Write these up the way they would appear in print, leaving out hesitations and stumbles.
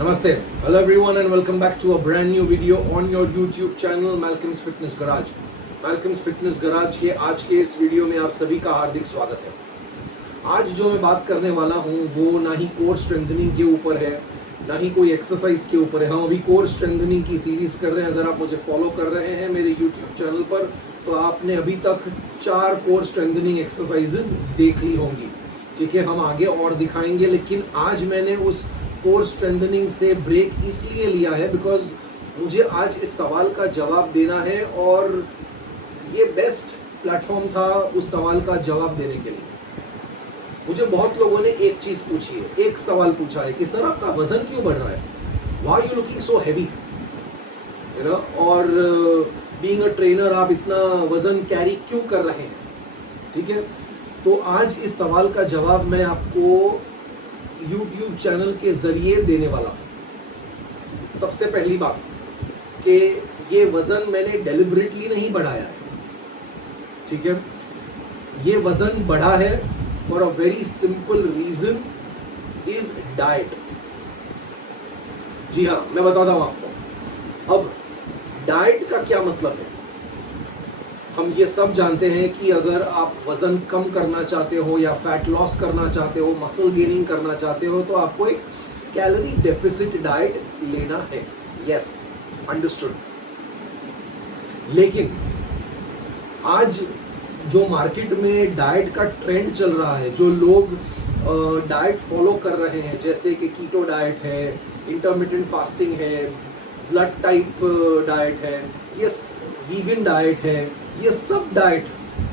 Namaste. Hello everyone and welcome back to a brand new video on your YouTube channel Malcolm's Fitness Garage. Malcolm's Fitness Garage के आज के इस video में आप सभी का हार्दिक स्वागत है। आज जो मैं बात करने वाला हूँ वो ना ही कोर स्ट्रेंथनिंग के ऊपर है, ना ही कोई एक्सरसाइज के ऊपर है। हम अभी कोर स्ट्रेंथनिंग की सीरीज कर रहे हैं। अगर आप मुझे फॉलो कर रहे हैं मेरे YouTube चैनल पर तो आपने अभी तक 4 कोर स्ट्रेंथनिंग एक्सरसाइजेज देख ली होंगी। ठीक है, हम आगे और दिखाएंगे, लेकिन आज मैंने उस कोर स्ट्रेंथनिंग से ब्रेक इसलिए लिया है बिकॉज मुझे आज इस सवाल का जवाब देना है और ये बेस्ट प्लेटफॉर्म था उस सवाल का जवाब देने के लिए। मुझे बहुत लोगों ने एक चीज पूछी है, एक सवाल पूछा है कि सर आपका वजन क्यों बढ़ रहा है, why you looking so heavy, you know, और बीइंग अ ट्रेनर आप इतना वजन कैरी क्यों कर रहे हैं। ठीक है, तो आज इस सवाल का जवाब मैं आपको YouTube चैनल के जरिए देने वाला हूं। सबसे पहली बात कि ये वजन मैंने डेलिबरेटली नहीं बढ़ाया है। ठीक है, ये वजन बढ़ा है for a very simple reason, is diet. जी हाँ, मैं बताता हूं आपको। अब डाइट का क्या मतलब है, हम ये सब जानते हैं कि अगर आप वजन कम करना चाहते हो या फैट लॉस करना चाहते हो, मसल गेनिंग करना चाहते हो, तो आपको एक कैलोरी डेफिसिट डाइट लेना है। Yes, understood. लेकिन आज जो मार्केट में डाइट का ट्रेंड चल रहा है, जो लोग डाइट फॉलो कर रहे हैं, जैसे कि कीटो डाइट है, इंटरमिटेंट फास्टिंग है, ब्लड टाइप डाइट है, ये वीगन डाइट है, ये सब डाइट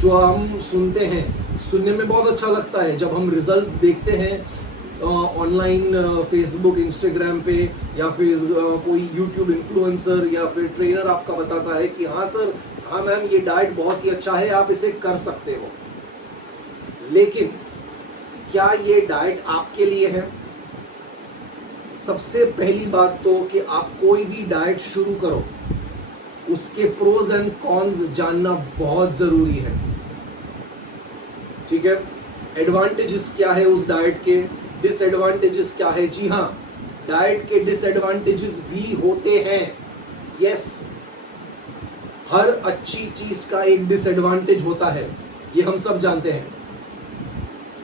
जो हम सुनते हैं, सुनने में बहुत अच्छा लगता है। जब हम रिजल्ट्स देखते हैं ऑनलाइन फेसबुक इंस्टाग्राम पे, या फिर कोई यूट्यूब इन्फ्लुएंसर या फिर ट्रेनर आपका बताता है कि हाँ सर, हाँ मैम, ये डाइट बहुत ही अच्छा है, आप इसे कर सकते हो। लेकिन क्या ये डाइट आपके लिए है? सबसे पहली बात तो कि आप कोई भी डाइट शुरू करो, उसके प्रोज एंड कॉन्स जानना बहुत जरूरी है। ठीक है, एडवांटेजेस क्या है उस डाइट के, डिसएडवांटेजेस क्या है। जी हाँ, डाइट के डिसएडवांटेजेस भी होते हैं। यस, हर अच्छी चीज का एक डिसएडवांटेज होता है, ये हम सब जानते हैं।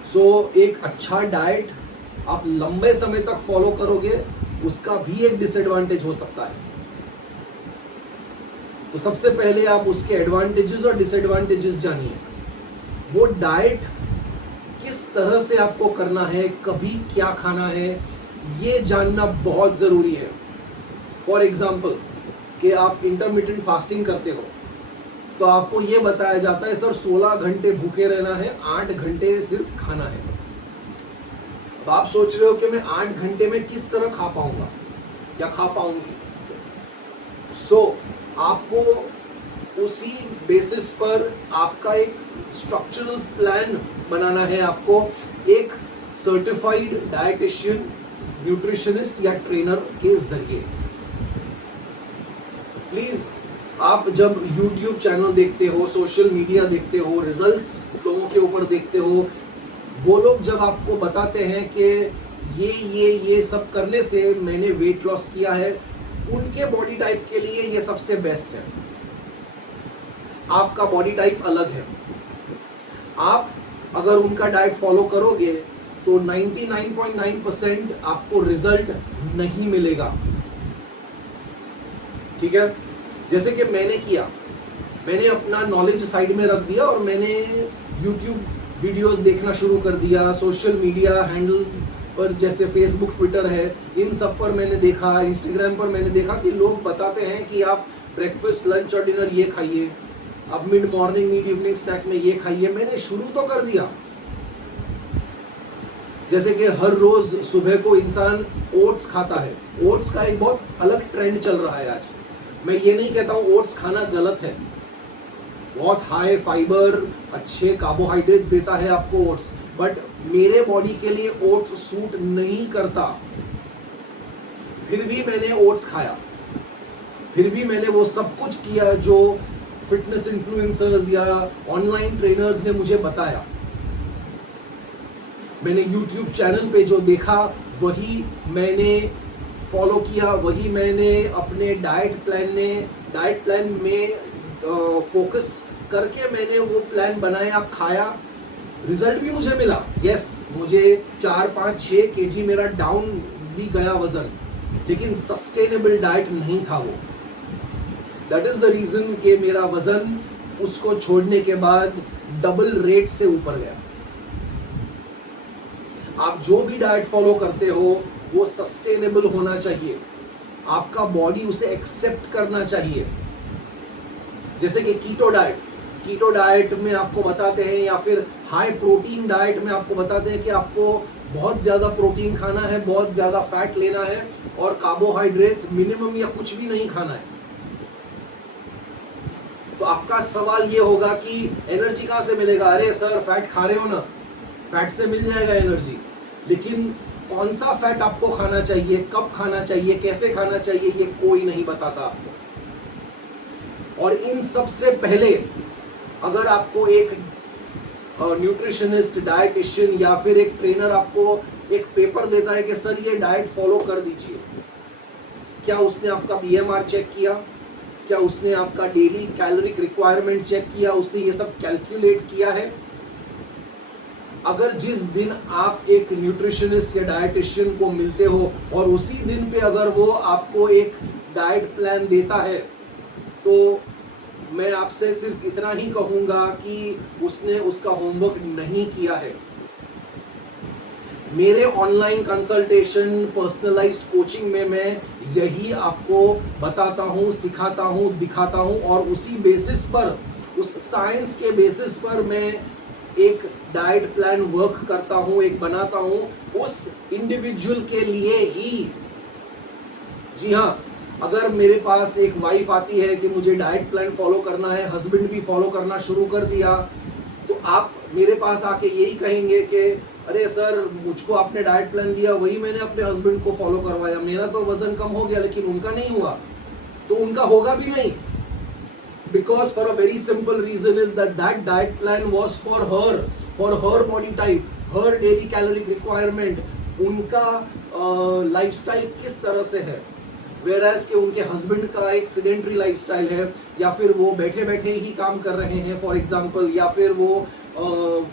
सो एक अच्छा डाइट आप लंबे समय तक फॉलो करोगे, उसका भी एक डिसएडवांटेज हो सकता है। तो सबसे पहले आप उसके एडवांटेजेस और डिसएडवांटेजेस जानिए। वो डाइट किस तरह से आपको करना है, कभी क्या खाना है, ये जानना बहुत ज़रूरी है। फॉर एग्जाम्पल कि आप इंटरमिटेंट फास्टिंग करते हो तो आपको ये बताया जाता है सर 16 घंटे भूखे रहना है, 8 घंटे सिर्फ खाना है। अब आप सोच रहे हो कि मैं 8 घंटे में किस तरह खा पाऊंगा या खा पाऊंगी। आपको उसी बेसिस पर आपका एक स्ट्रक्चरल प्लान बनाना है। आपको एक सर्टिफाइड डाइटिशियन, न्यूट्रिशनिस्ट या ट्रेनर के जरिए। प्लीज, आप जब YouTube चैनल देखते हो, सोशल मीडिया देखते हो, रिजल्ट्स लोगों के ऊपर देखते हो, वो लोग जब आपको बताते हैं कि ये सब करने से मैंने वेट लॉस किया है, उनके बॉडी टाइप के लिए ये सबसे बेस्ट है। आपका बॉडी टाइप अलग है। आप अगर उनका डाइट फॉलो करोगे तो 99.9% आपको रिजल्ट नहीं मिलेगा। ठीक है, जैसे कि मैंने किया, मैंने अपना नॉलेज साइड में रख दिया और मैंने YouTube वीडियोस देखना शुरू कर दिया। सोशल मीडिया हैंडल पर जैसे फेसबुक, ट्विटर है, इन सब पर मैंने देखा, इंस्टाग्राम पर मैंने देखा कि लोग बताते हैं कि आप ब्रेकफास्ट, लंच और डिनर ये खाइए, आप mid morning, mid evening snack में ये खाइए। मैंने शुरू तो कर दिया। जैसे कि हर रोज सुबह को इंसान ओट्स खाता है। ओट्स का एक बहुत अलग ट्रेंड चल रहा है आज। मैं ये नहीं कहता हूँ ओट्स खाना गलत है, बहुत हाई फाइबर, अच्छे कार्बोहाइड्रेट्स देता है आपको ओट्स, बट मेरे बॉडी के लिए ओट्स सूट नहीं करता। फिर भी मैंने ओट्स खाया, फिर भी मैंने वो सब कुछ किया जो फिटनेस इन्फ्लुएंसर्स या ऑनलाइन ट्रेनर्स ने मुझे बताया। मैंने YouTube चैनल पे जो देखा वही मैंने फॉलो किया वही मैंने अपने डाइट प्लान में फोकस करके मैंने वो प्लान बनाया, खाया, रिजल्ट भी मुझे मिला। यस, मुझे 4-5-6 kg मेरा डाउन भी गया वजन, लेकिन सस्टेनेबल डाइट नहीं था वो। दैट इज द रीजन कि मेरा वजन उसको छोड़ने के बाद डबल रेट से ऊपर गया। आप जो भी डाइट फॉलो करते हो वो सस्टेनेबल होना चाहिए, आपका बॉडी उसे एक्सेप्ट करना चाहिए। जैसे कि कीटो डाइट में आपको बताते हैं, या फिर हाई प्रोटीन डाइट में आपको बताते हैं कि आपको बहुत ज्यादा प्रोटीन खाना है, बहुत ज्यादा फैट लेना है और कार्बोहाइड्रेट्स मिनिमम या कुछ भी नहीं खाना है। तो आपका सवाल ये होगा कि एनर्जी कहां से मिलेगा? अरे सर, फैट खा रहे हो ना, फैट से मिल जाएगा एनर्जी। लेकिन कौन सा फैट आपको खाना चाहिए, कब खाना चाहिए, कैसे खाना चाहिए, ये कोई नहीं बताता आपको। और इन सबसे पहले अगर आपको एक न्यूट्रिशनिस्ट, डाइटिशियन या फिर एक ट्रेनर आपको एक पेपर देता है कि सर ये डाइट फॉलो कर दीजिए, क्या उसने आपका बीएमआर चेक किया? क्या उसने आपका डेली कैलोरिक रिक्वायरमेंट चेक किया? उसने ये सब कैलकुलेट किया है? अगर जिस दिन आप एक न्यूट्रिशनिस्ट या डाइटिशियन को मिलते हो और उसी दिन पे अगर वो आपको एक डाइट प्लान देता है, तो मैं आपसे सिर्फ इतना ही कहूंगा कि उसने उसका होमवर्क नहीं किया है। मेरे ऑनलाइन कंसल्टेशन, पर्सनलाइज्ड कोचिंग में मैं यही आपको बताता हूं, सिखाता हूं, दिखाता हूं, और उसी बेसिस पर, उस साइंस के बेसिस पर मैं एक डाइट प्लान वर्क करता हूं, एक बनाता हूं उस इंडिविजुअल के लिए ही। जी हाँ, अगर मेरे पास एक वाइफ आती है कि मुझे डाइट प्लान फॉलो करना है, हस्बैंड भी फॉलो करना शुरू कर दिया, तो आप मेरे पास आके यही कहेंगे कि अरे सर, मुझको आपने डाइट प्लान दिया, वही मैंने अपने हस्बैंड को फॉलो करवाया, मेरा तो वजन कम हो गया लेकिन उनका नहीं हुआ। तो उनका होगा भी नहीं, because for a very simple reason is that diet plan was for her body type, her daily caloric requirement, उनका लाइफस्टाइल किस तरह से है। whereas कि उनके हस्बैंड का एक सेडेंटरी लाइफस्टाइल है, या फिर वो बैठे बैठे ही काम कर रहे हैं फॉर एग्जांपल, या फिर वो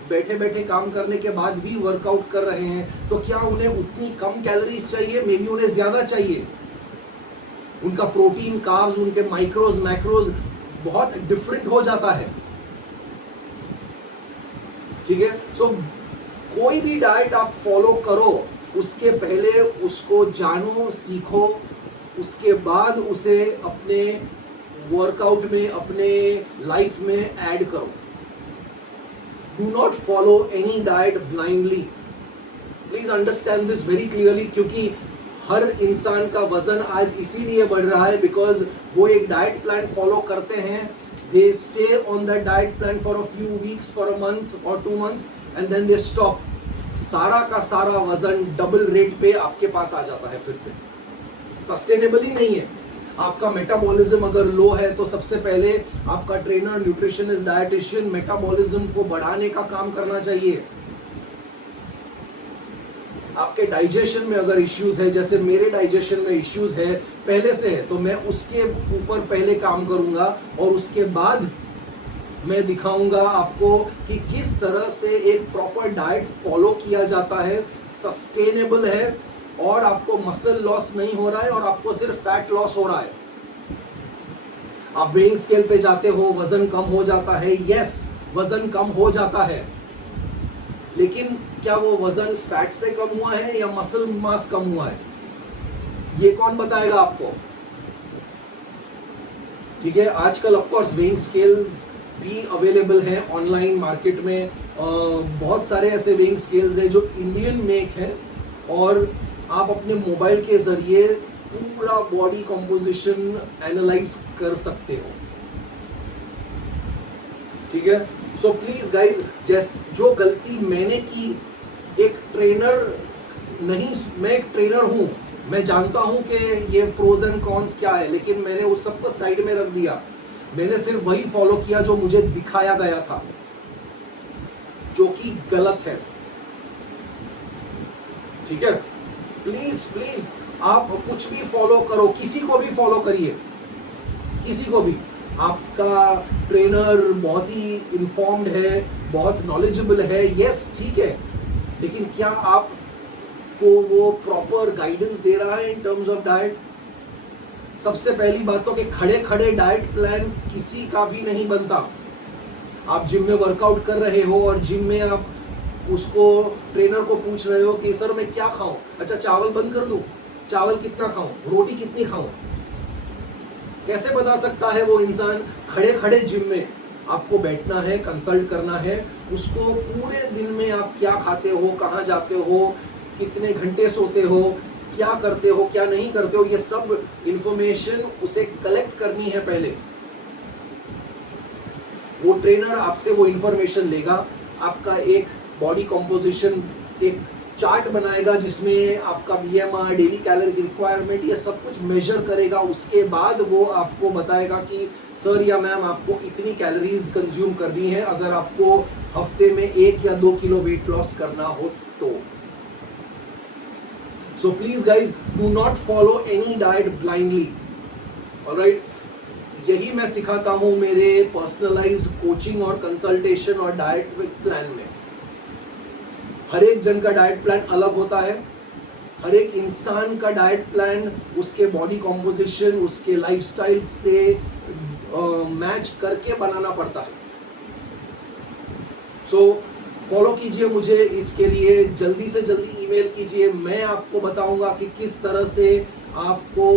बैठे बैठे काम करने के बाद भी वर्कआउट कर रहे हैं, तो क्या उन्हें उतनी कम कैलोरीज चाहिए? मे बी उन्हें ज्यादा चाहिए। उनका प्रोटीन, कार्ब्स, उनके माइक्रोज, मैक्रोज बहुत डिफरेंट हो जाता है। ठीक है, सो कोई भी डाइट आप फॉलो करो, उसके पहले उसको जानो, सीखो, उसके बाद उसे अपने वर्कआउट में, अपने लाइफ में ऐड करो। Do not follow any diet blindly. Please understand this very clearly, क्योंकि हर इंसान का वजन आज इसीलिए बढ़ रहा है बिकॉज वो एक डाइट प्लान फॉलो करते हैं, they stay on the diet plan for a few weeks, for a month और 2 months, and then they stop. सारा का सारा वजन डबल रेट पे आपके पास आ जाता है फिर से। सस्टेनेबल ही नहीं है। आपका मेटाबॉलिज्म अगर लो है तो सबसे पहले आपका ट्रेनर, न्यूट्रिशनिस्ट, डाइटिशियन मेटाबॉलिज्म को बढ़ाने का काम करना चाहिए। आपके डाइजेशन में अगर इश्यूज है, जैसे मेरे डाइजेशन में इश्यूज है पहले से है, तो मैं उसके ऊपर पहले काम करूंगा और उसके बाद मैं दिखाऊंगा आपको कि किस तरह से एक प्रॉपर डाइट फॉलो किया जाता है, सस्टेनेबल है और आपको मसल लॉस नहीं हो रहा है और आपको सिर्फ फैट लॉस हो रहा है। आप वेइंग स्केल पे जाते हो, वजन कम हो जाता है, यस वजन कम हो जाता है, लेकिन क्या वो वजन फैट से कम हुआ है या मसल मास कम हुआ है, ये कौन बताएगा आपको? ठीक है, आजकल ऑफ कोर्स वेइंग स्केल्स भी अवेलेबल हैं ऑनलाइन मार्केट में। बहुत सारे ऐसे वेइंग स्केल्स हैं जो इंडियन मेक हैं और आप अपने मोबाइल के जरिए पूरा बॉडी कंपोजिशन एनालाइज कर सकते हो। ठीक है, सो प्लीज गाइज, जो गलती मैंने की, एक ट्रेनर नहीं, मैं एक ट्रेनर हूं, मैं जानता हूं कि ये प्रोज एंड कॉन्स क्या है, लेकिन मैंने उस सबको साइड में रख दिया। मैंने सिर्फ वही फॉलो किया जो मुझे दिखाया गया था, जो कि गलत है। ठीक है, प्लीज प्लीज आप कुछ भी फॉलो करो, किसी को भी फॉलो करिए, किसी को भी। आपका ट्रेनर बहुत ही इन्फॉर्म्ड है, बहुत नॉलेजेबल है, यस ठीक है, लेकिन क्या आपको वो प्रॉपर गाइडेंस दे रहा है इन टर्म्स ऑफ डाइट? सबसे पहली बात तो कि खड़े खड़े डाइट प्लान किसी का भी नहीं बनता। आप जिम में वर्कआउट कर रहे हो और जिम में आप उसको ट्रेनर को पूछ रहे हो कि सर मैं क्या खाऊं, अच्छा चावल बंद कर दूं, चावल कितना खाऊं, रोटी कितनी खाऊं? कैसे बता सकता है वो इंसान? खड़े खड़े जिम में आपको बैठना है, कंसल्ट करना है, उसको पूरे दिन में आप क्या खाते हो, कहाँ जाते हो, कितने घंटे सोते हो, क्या करते हो, क्या नहीं करते हो, ये सब इंफॉर्मेशन उसे कलेक्ट करनी है पहले। वो ट्रेनर आपसे वो इंफॉर्मेशन लेगा, आपका एक बॉडी कॉम्पोजिशन एक चार्ट बनाएगा जिसमें आपका BMR, डेली कैलोरी रिक्वायरमेंट, ये सब कुछ मेजर करेगा। उसके बाद वो आपको बताएगा कि सर या मैम आपको इतनी कैलोरीज कंज्यूम करनी है अगर आपको हफ्ते में 1 या 2 किलो वेट लॉस करना हो तो। So please guys, do not follow any diet blindly, alright? यही मैं सिखाता हूं मेरे पर्सनलाइज्ड कोचिंग और कंसल्टेशन और डाइट प्लान में। हर एक जन का डाइट प्लान अलग होता है, हर एक इंसान का डाइट प्लान उसके बॉडी कॉम्पोजिशन, उसके लाइफस्टाइल से मैच करके बनाना पड़ता है। सो फॉलो कीजिए मुझे, इसके लिए जल्दी से जल्दी ईमेल कीजिए। मैं आपको बताऊंगा कि किस तरह से आपको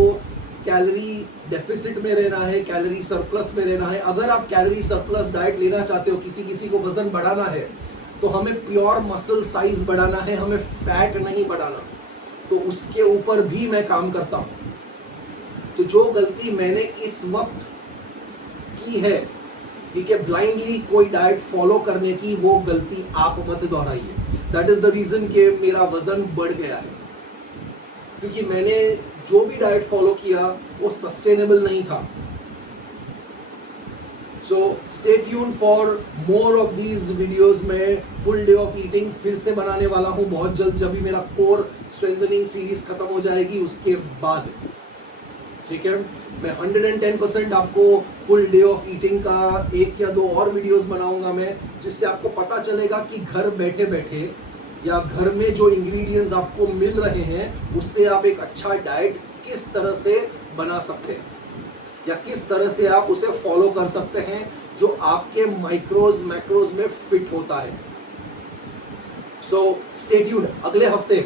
कैलोरी डेफिसिट में रहना है, कैलोरी सरप्लस में रहना है। अगर आप कैलोरी सरप्लस डाइट लेना चाहते हो, किसी को वजन बढ़ाना है, तो हमें प्योर मसल साइज बढ़ाना है, हमें फैट नहीं बढ़ाना, तो उसके ऊपर भी मैं काम करता हूं। तो जो गलती मैंने इस वक्त की है, ठीक है, ब्लाइंडली कोई डाइट फॉलो करने की, वो गलती आप मत दोहराइए। दैट इज द रीजन कि मेरा वजन बढ़ गया है, क्योंकि मैंने जो भी डाइट फॉलो किया वो सस्टेनेबल नहीं था। So stay tune for more of these videos. मैं फुल डे ऑफ ईटिंग फिर से बनाने वाला हूं बहुत जल्द, जब भी मेरा कोर स्ट्रेंथनिंग सीरीज खत्म हो जाएगी उसके बाद, ठीक है। मैं 110% आपको फुल डे ऑफ ईटिंग का 1 या 2 और वीडियोस बनाऊंगा मैं, जिससे आपको पता चलेगा कि घर बैठे बैठे या घर में जो इंग्रेडिएंट्स आपको मिल रहे हैं उससे आप एक अच्छा डाइट किस तरह से बना सकते हैं, या किस तरह से आप उसे फॉलो कर सकते हैं जो आपके माइक्रोज मैक्रोज में फिट होता है। So stay tuned. अगले हफ्ते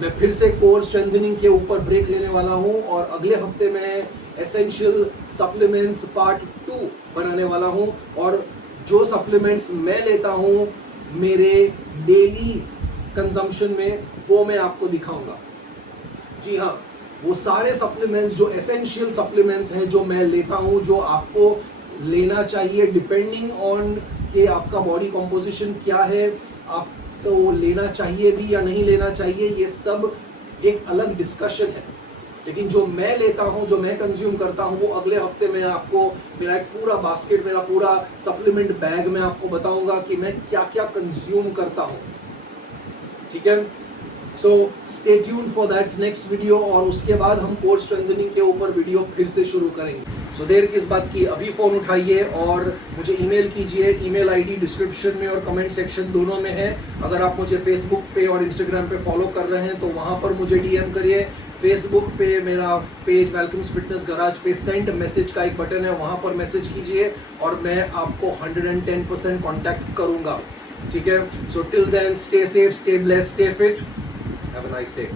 मैं फिर से कोर स्ट्रेंथनिंग के ऊपर ब्रेक लेने वाला हूं, और अगले हफ्ते मैं एसेंशियल सप्लीमेंट्स पार्ट 2 बनाने वाला हूं, और जो सप्लीमेंट्स मैं लेता हूं मेरे डेली कंजम्पशन में वो मैं आपको दिखाऊंगा। जी हाँ, वो सारे सप्लीमेंट्स जो एसेंशियल सप्लीमेंट्स हैं जो मैं लेता हूं, जो आपको लेना चाहिए डिपेंडिंग ऑन कि आपका बॉडी कॉम्पोजिशन क्या है, आपको वो लेना चाहिए भी या नहीं लेना चाहिए, ये सब एक अलग डिस्कशन है। लेकिन जो मैं लेता हूं, जो मैं कंज्यूम करता हूं, वो अगले हफ्ते में आपको मेरा एक पूरा बास्केट, मेरा पूरा सप्लीमेंट बैग में आपको बताऊंगा कि मैं क्या क्या कंज्यूम करता हूं, ठीक है। So stay tune for that next video, और उसके बाद हम कोर स्ट्रेंथनिंग के ऊपर वीडियो फिर से शुरू करेंगे। सो देर किस बात की, अभी फोन उठाइए और मुझे ईमेल कीजिए। ईमेल आईडी डिस्क्रिप्शन में और कमेंट सेक्शन दोनों में है। अगर आप मुझे फेसबुक पे और इंस्टाग्राम पे फॉलो कर रहे हैं तो वहां पर मुझे डीएम करिए। फेसबुक पे मेरा पेज वेलकम्स फिटनेस गराज पे सेंड मैसेज का एक बटन है, वहां पर मैसेज कीजिए और मैं आपको 110% कॉन्टैक्ट करूंगा, ठीक है। So till then stay safe, stay blessed, stay fit, have a nice day.